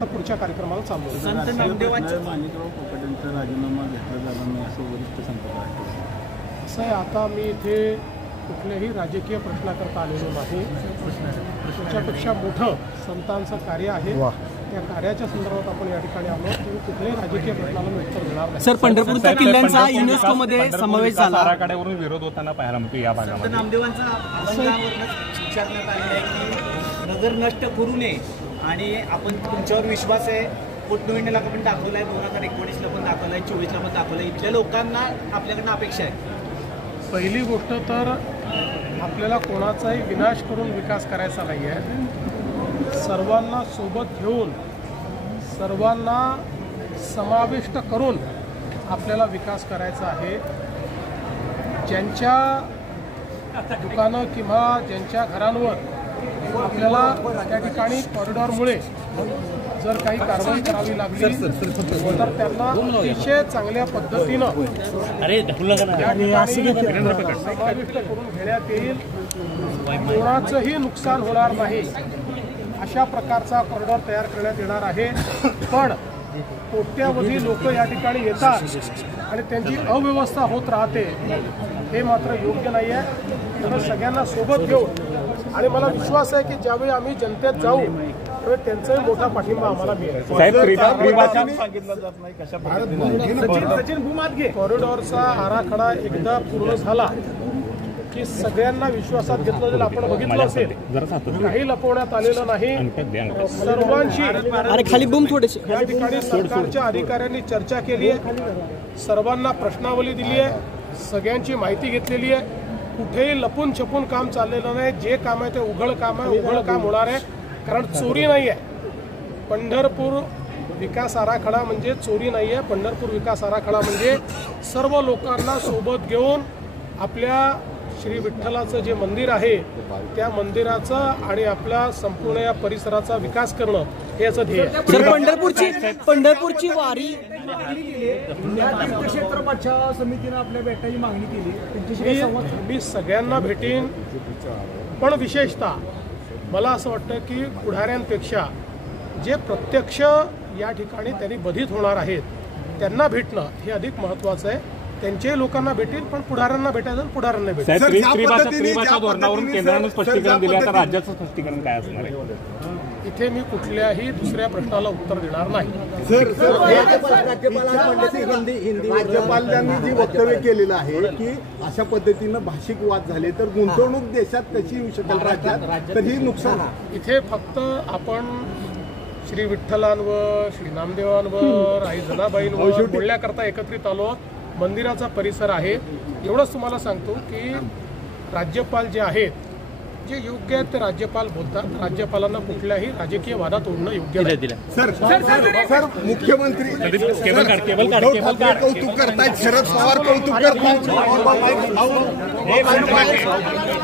पुढच्या कार्यक्रमाला चालू संत नामदेवांचा माणिकराव कोकाटेंचा राजीनामा घेतला जाणार नाही असं वरिष्ठ सांगतात आहे. असं आहे, आता मी इथे कुठल्याही राजकीय प्रश्नाकरता आलेलो नाही. त्याच्यापेक्षा मोठं संतांचं कार्य आहे. त्या कार्याच्या संदर्भात आपण या ठिकाणी आलो. कुठल्याही राजकीय प्रश्नाला मी उत्तर देणार नाही. सर, पंढरपूरच्या किल्ल्यांचा युनेस्कोमध्ये समावेश झाला. आराखड्यावरून विरोध होताना पाहायला मिळतो या भागामध्ये. संत नामदेवांचा विचारण्यात आलेला आहे की नजर नष्ट करू नये आणि आपण तुमच्यावर विश्वास आहे. पोटनिवडणुकीला पण दाखवला आहे, 2019ला पण दाखवला आहे, 24ला पण दाखवलं आहे. इथल्या लोकांना आपल्याकडनं अपेक्षा आहे. पहिली गोष्ट तर आपल्याला कोणाचाही विनाश करून विकास करायचा नाही आहे. सर्वांना सोबत घेऊन सर्वांना समाविष्ट करून आपल्याला विकास करायचा आहे. ज्यांच्या दुकानं किंवा ज्यांच्या घरांवर आपल्याला त्या ठिकाणी कॉरिडॉरमुळे जर काही कारवाई करावी लागली तर त्यांना अतिशय चांगल्या पद्धतीनं समाविष्ट करून घेण्यात येईल. कोणाचंही नुकसान होणार नाही अशा प्रकारचा कॉरिडॉर तयार करण्यात येणार आहे. पण कोट्यावधी लोक या ठिकाणी येतात आणि त्यांची अव्यवस्था होत राहते, हे मात्र योग्य नाही आहे. तर सगळ्यांना सोबत घेऊन आणि मला विश्वास आहे की ज्यावेळी आम्ही जनतेत जाऊ त्यावेळी त्यांचाही मोठा पाठिंबा आम्हाला मिळेल. कॉरिडॉरचा आराखडा एकदा पूर्ण झाला की सगळ्यांना विश्वासात घेतलं जाईल. आपण बघितलं असेल, काही लपवण्यात आलेलं नाही. सर्वांशी या ठिकाणी सरकारच्या अधिकाऱ्यांनी चर्चा केली आहे, सर्वांना प्रश्नावली दिली आहे, सगळ्यांची माहिती घेतलेली आहे. कुठेही लपून छपून काम चाललेलं नाही. जे काम आहे ते उघड काम आहे, उघड काम होणार आहे. कारण चोरी नाही आहे. पंढरपूर विकास आराखडा म्हणजे चोरी नाही आहे. पंढरपूर विकास आराखडा म्हणजे सर्व लोकांना सोबत घेऊन आपल्या श्री विठ्ठलाचं जे मंदिर आहे त्या मंदिराचा आणि आपल्या संपूर्ण या परिसराचा विकास करणं हे याचं ध्येय आहे. सर, पंढरपूरची वारी तीर्थक्षेत्र समितीने आपल्या भेटायची मागणी केली. मी सगळ्यांना भेटीन, पण विशेषतः मला असं वाटतं की पुढाऱ्यांपेक्षा जे प्रत्यक्ष या ठिकाणी त्यांनी बाधित होणार आहेत त्यांना भेटणं हे अधिक महत्त्वाचं आहे. त्यांच्याही लोकांना भेटेल, पण पुढाऱ्यांना भेटायचं, पुढाऱ्यांना भेटेल. त्रिभाषा धोरणावरून केंद्रानं स्पष्टीकरण दिले, आता राज्याचं स्पष्टीकरण काय असणार आहे? इथे मी कुठल्याही दुसऱ्या प्रश्नाला उत्तर देणार नाही. राज्यपालांनी जी वक्तव्य केलेलं आहे की अशा पद्धतीनं भाषिक वाद झाले तर गुंतवणूक देशात कशी येऊ शकेल राज्यात, तर ही नुकसान. इथे फक्त आपण श्री विठ्ठलांवर, श्री नामदेवांवर, आई जनाबाईंवर बोलण्याकरता एकत्रित आलो. मंदिराचा परिसर आहे एवढंच तुम्हाला सांगतो की राज्यपाल जे आहेत, जे योग्य आहेत ते राज्यपाल बोलतात. राज्यपालांना कुठल्याही राजकीय वादात ओढणं योग्य नाही. सर, मुख्यमंत्री कौतुक करतायत, शरद पवार कौतुक करतायत.